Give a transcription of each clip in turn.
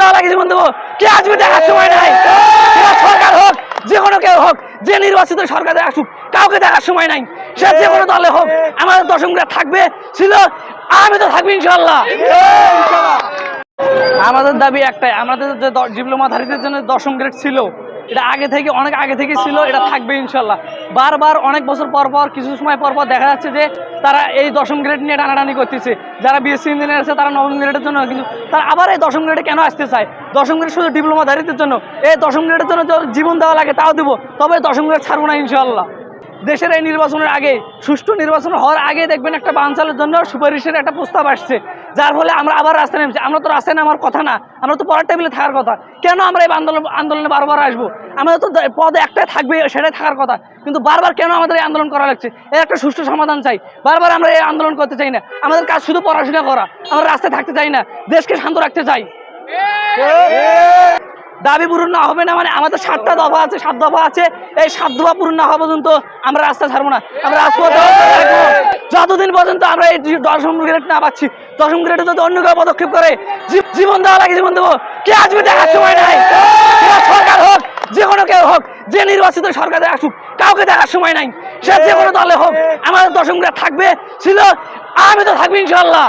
দেওয়া লাগে জীবন দেবো। কে আসবে দেখার সময় নাই। সরকার হোক, যে কোনো কেউ হোক, যে নির্বাচিত সরকারে আসুক, কাউকে দেখার সময় নাই। সে যে কোনো দলে হোক, আমাদের দশম গ্রেড থাকবে, ছিল, আমি তো থাকবো ইনশাল্লাহ। আমাদের দাবি একটাই, আমাদের যে ডিপ্লোমাধারীদের জন্য দশম গ্রেড ছিল, এটা আগে থেকে, অনেক আগে থেকে ছিল, এটা থাকবে ইনশাল্লাহ। বারবার অনেক বছর পর পর, কিছু সময় পর পর দেখা যাচ্ছে যে তারা এই দশম গ্রেড নিয়ে টানাটানি করতেছে। যারা বিএসসি ইঞ্জিনিয়ার আছে তারা নবম গ্রেডের জন্য, কিন্তু তারা আবার এই দশম গ্রেডে কেন আসতে চায়? দশম গ্রেড শুধু ডিপ্লোমাধারীদের জন্য। এই দশম গ্রেডের জন্য জীবন দেওয়া লাগে তাও দেবো, তবে দশম গ্রেড ছাড়বো না ইনশাল্লাহ। দেশের এই নির্বাচনের আগে, সুষ্ঠু নির্বাচন হওয়ার আগে দেখবেন একটা বানচালের জন্য সুপারিশের একটা প্রস্তাব আসছে, যার ফলে আমরা আবার রাস্তায় নেমেছি। আমরা তো রাস্তায় নামার কথা না, আমরা তো পরের টেবিলে থাকার কথা। কেন আমরা এই আন্দোলনে বারবার আসবো? আমাদের তো পদ একটাই থাকবে, সেটাই থাকার কথা, কিন্তু বারবার কেন আমাদের এই আন্দোলন করা লাগছে? এর একটা সুষ্ঠু সমাধান চাই। বারবার আমরা এই আন্দোলন করতে চাই না, আমাদের কাজ শুধু পড়াশোনা করা। আমরা রাস্তায় থাকতে চাই না, দেশকে শান্ত রাখতে চাই। দাবি পূরণ না হবে না মানে আমাদের 7টা দফা আছে, 7 দফা আছে। এই 7 দফা পূরণ না হওয়া পর্যন্ত আমরা রাস্তা ছাড়বো না। আমরা রাজপথে থাকবো যতদিন পর্যন্ত আমরা এই দশম গ্রেড না পাচ্ছি। দশম গ্রেডে যদি অন্য কেউ পদক্ষেপ করে, জীবন দেওয়া লাগে জীবন দেবো। কে আসবে দেখার সময় নাই। সরকার হোক, যে কোনো কেউ হোক, যে নির্বাচিত সরকারে আসুক, কাউকে দেখার সময় নাই। সে যে কোনো দলে হোক, আমাদের দশম গ্রেড থাকবে, ছিল, আমি তো থাকবো ইনশাল্লাহ।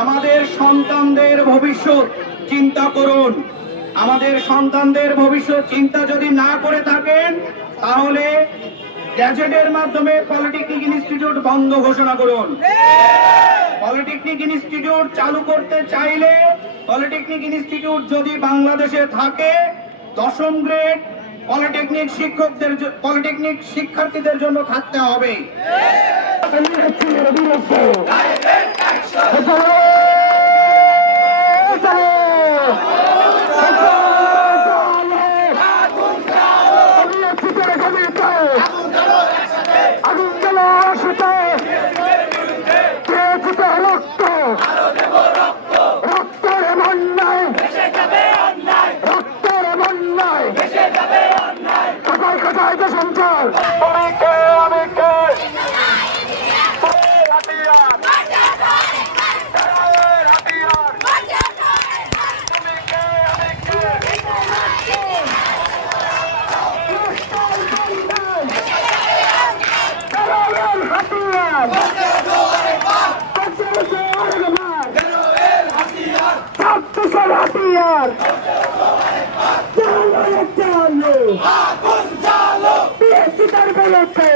আমাদের সন্তানদের ভবিষ্যৎ চিন্তা করুন। আমাদের সন্তানদের ভবিষ্যৎ চিন্তা যদি না করে থাকেন, তাহলে গ্যাজেটের মাধ্যমে পলিটেকনিক ইনস্টিটিউট বন্ধ ঘোষণা করুন। পলিটেকনিক ইনস্টিটিউট চালু করতে চাইলে, পলিটেকনিক ইনস্টিটিউট যদি বাংলাদেশে থাকে, দশম গ্রেড পলিটেকনিক পলিটেকনিক শিক্ষার্থীদের জন্য থাকতে হবে। চালো, আগুন চালো, বিএসসি তার বলেছে।